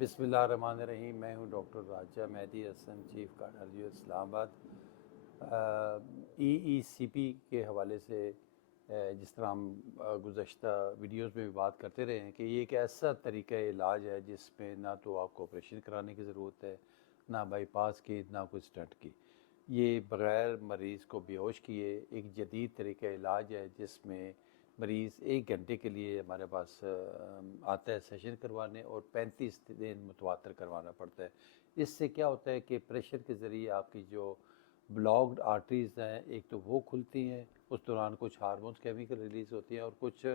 بسم اللہ الرحمن الرحیم. میں ہوں ڈاکٹر راجہ مہدی حسن, چیف کارڈیالوجسٹ اسلام آباد. EECP کے حوالے سے جس طرح ہم گزشتہ ویڈیوز میں بھی بات کرتے رہے ہیں کہ یہ ایک ایسا طریقہ علاج ہے جس میں نہ تو آپ کو آپریشن کرانے کی ضرورت ہے, نہ بائی پاس کی, نہ کوئی اسٹنٹ کی. یہ بغیر مریض کو بے ہوش کیے ایک جدید طریقہ علاج ہے جس میں مریض 1 گھنٹے کے لیے ہمارے پاس آتا ہے سیشن کروانے, اور 35 دن متواتر کروانا پڑتا ہے. اس سے کیا ہوتا ہے کہ پریشر کے ذریعے آپ کی جو بلاکڈ آرٹریز ہیں ایک تو وہ کھلتی ہیں, اس دوران کچھ ہارمونز کیمیکل ریلیز ہوتی ہیں, اور کچھ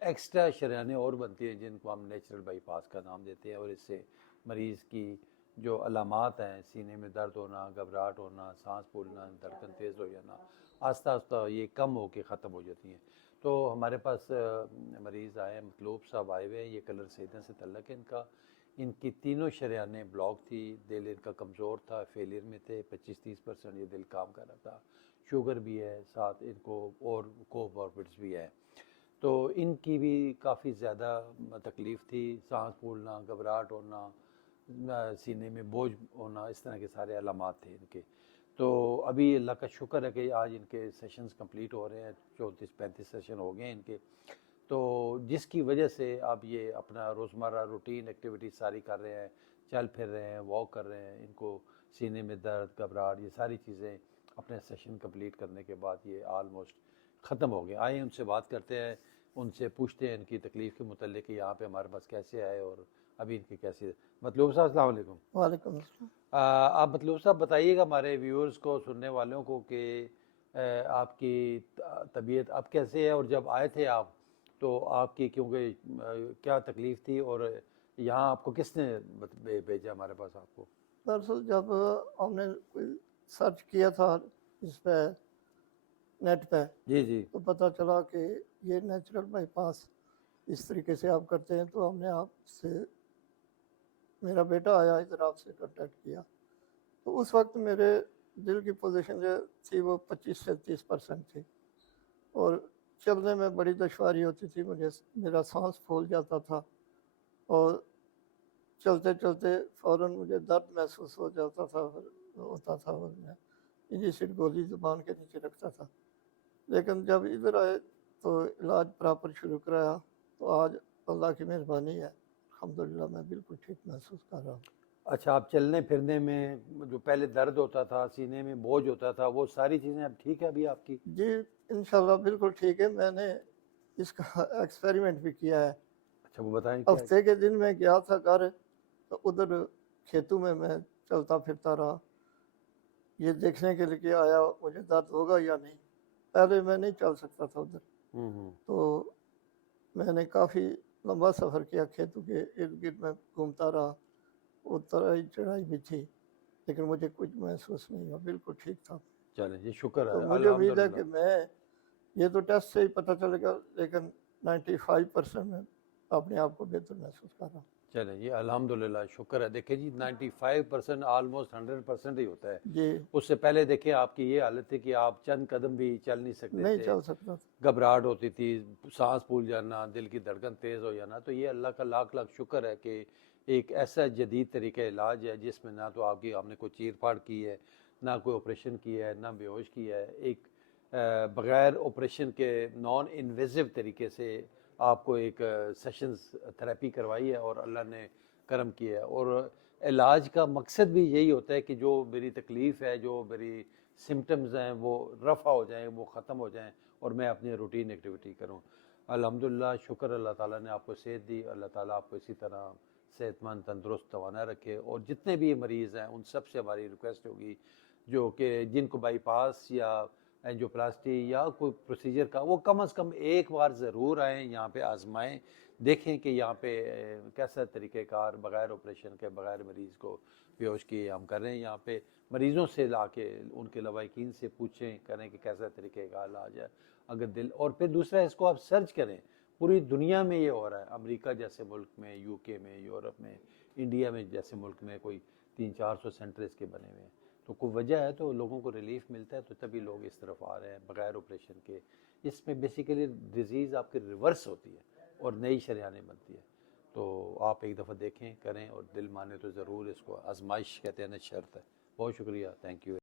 ایکسٹرا شریانیں اور بنتی ہیں جن کو ہم نیچرل بائی پاس کا نام دیتے ہیں. اور اس سے مریض کی جو علامات ہیں, سینے میں درد ہونا, گھبراہٹ ہونا, سانس پھولنا, دھڑکن تیز ہو جانا, آہستہ آہستہ یہ کم ہو کے ختم ہو جاتی ہیں. تو ہمارے پاس مریض آئے ہیں, مطلوب صاحب آئے ہوئے ہیں, یہ کلر سیدھا سے تعلق ہے ان کا. ان کی تینوں شریانیں بلاک تھی, دل ان کا کمزور تھا, فیلئر میں تھے, 25-30% یہ دل کام کر رہا تھا, شوگر بھی ہے ساتھ ان کو, اور کوموربڈز بھی ہے. تو ان کی بھی کافی زیادہ تکلیف تھی, سانس پھولنا, گھبراہٹ ہونا, سینے میں بوجھ ہونا, اس طرح کے سارے علامات تھے ان کے. تو ابھی اللہ کا شکر ہے کہ آج ان کے سیشنز کمپلیٹ ہو رہے ہیں, 34-35 سیشن ہو گئے ہیں ان کے. تو جس کی وجہ سے اب یہ اپنا روزمرہ روٹین ایکٹیویٹی ساری کر رہے ہیں, چل پھر رہے ہیں, واک کر رہے ہیں. ان کو سینے میں درد, گھبراہٹ, یہ ساری چیزیں اپنے سیشن کمپلیٹ کرنے کے بعد یہ آلموسٹ ختم ہو گئے. آئے ان سے بات کرتے ہیں, ان سے پوچھتے ہیں ان کی تکلیف کے متعلق کہ یہاں پہ ہمارے پاس کیسے آئے اور ابھی ان کی کیسی. مطلوب صاحب السلام علیکم. وعلیکم السلام. آپ مطلوب صاحب بتائیے گا ہمارے ویورز کو, سننے والوں کو, کہ آپ کی طبیعت اب کیسے ہے, اور جب آئے تھے آپ تو آپ کی کیونکہ کیا تکلیف تھی, اور یہاں آپ کو کس نے بھیجا ہمارے پاس آپ کو؟ دراصل جب ہم نے کوئی سرچ کیا تھا اس پہ نیٹ پہ, جی تو پتہ چلا کہ یہ نیچرل بائی پاس اس طریقے سے آپ کرتے ہیں. تو ہم نے آپ سے, میرا بیٹا آیا ادھر, آپ سے کنٹیکٹ کیا. تو اس وقت میرے دل کی پوزیشن جو تھی وہ 25 سے 30% تھی, اور چلنے میں بڑی دشواری ہوتی تھی. میرا سانس پھول جاتا تھا, اور چلتے چلتے فوراً مجھے درد محسوس ہو جاتا تھا, اور میں انجیکشن گولی زبان کے نیچے رکھتا تھا. لیکن جب ادھر آئے تو علاج پراپر شروع کرایا, تو آج اللہ کی مہربانی ہے, الحمدللہ میں بالکل ٹھیک محسوس کر رہا ہوں. اچھا, آپ چلنے پھرنے میں جو پہلے درد ہوتا تھا, سینے میں بوجھ ہوتا تھا, وہ ساری چیزیں اب ٹھیک ہے ابھی آپ کی؟ جی انشاءاللہ بالکل ٹھیک ہے. میں نے اس کا ایکسپیریمنٹ بھی کیا ہے. اچھا, وہ بتائیں کیا. ہفتے کے دن میں گیا تھا گھر, تو ادھر کھیتوں میں چلتا پھرتا رہا, یہ دیکھنے کے لیے آیا مجھے درد ہوگا یا نہیں. پہلے میں نہیں چل سکتا تھا ادھر, تو میں نے کافی لمبا سفر کیا, کھیتوں کے ارد گرد میں گھومتا رہا, اترائی چڑھائی بھی تھی, لیکن مجھے کچھ محسوس نہیں ہوا, بالکل ٹھیک تھا. چلیں جی, شکر تو ہے, مجھے امید ہے الحمدللہ. کہ میں, یہ تو ٹیسٹ سے ہی پتہ چلے گا, لیکن 95% میں اپنے آپ کو بہتر محسوس کر رہا ہوں. چلیں جی, الحمدللہ, شکر ہے. دیکھیں جی, 95% آلموسٹ 100% ہی ہوتا ہے. جی اس سے پہلے دیکھیں آپ کی یہ حالت تھی کہ آپ چند قدم بھی چل نہیں سکتے نہیں تھے, چل سکتا تھا. گھبراہٹ ہوتی تھی, سانس پھول جانا, دل کی دھڑکن تیز ہو جانا. تو یہ اللہ کا لاکھ لاکھ شکر ہے کہ ایک ایسا جدید طریقہ علاج ہے جس میں نہ تو آپ کی, ہم نے کوئی چیر پھاڑ کی ہے, نہ کوئی آپریشن کیا ہے, نہ بے ہوش کیا ہے. ایک بغیر آپریشن کے نان انویزو طریقے سے آپ کو ایک سیشنز تھراپی کروائی ہے, اور اللہ نے کرم کیا ہے. اور علاج کا مقصد بھی یہی ہوتا ہے کہ جو میری تکلیف ہے, جو میری سمٹمز ہیں, وہ رفع ہو جائیں, وہ ختم ہو جائیں, اور میں اپنی روٹین ایکٹیویٹی کروں. الحمدللہ, شکر اللہ تعالیٰ نے آپ کو صحت دی. اللہ تعالیٰ آپ کو اسی طرح صحت مند, تندرست, توانا رکھے. اور جتنے بھی مریض ہیں ان سب سے ہماری ریکویسٹ ہوگی جو کہ جن کو بائی پاس یا اینجیوپلاسٹی یا کوئی پروسیجر کا, وہ کم از کم ایک بار ضرور آئیں, یہاں پہ آزمائیں, دیکھیں کہ یہاں پہ کیسا طریقہ کار بغیر آپریشن کے, بغیر مریض کو بے ہوش کیے ہم کر رہے ہیں. یہاں پہ مریضوں سے لا کے ان کے لواحقین سے پوچھیں, کریں کہ کیسا طریقہ کا علاج ہے اگر دل. اور پھر دوسرا, اس کو آپ سرچ کریں, پوری دنیا میں یہ ہو رہا ہے. امریکہ جیسے ملک میں, UK میں, یورپ میں, انڈیا میں جیسے ملک میں کوئی 300-400 سینٹر اس کے بنے ہوئے ہیں. تو کوئی وجہ ہے, تو لوگوں کو ریلیف ملتا ہے, تو تبھی لوگ اس طرف آ رہے ہیں بغیر آپریشن کے. اس میں بیسیکلی ڈیزیز آپ کی ریورس ہوتی ہے اور نئی شریانیں بنتی ہے. تو آپ ایک دفعہ دیکھیں کریں اور دل مانے تو ضرور اس کو آزمائش کہتے ہیں نا شرط ہے. بہت شکریہ, تھینک یو.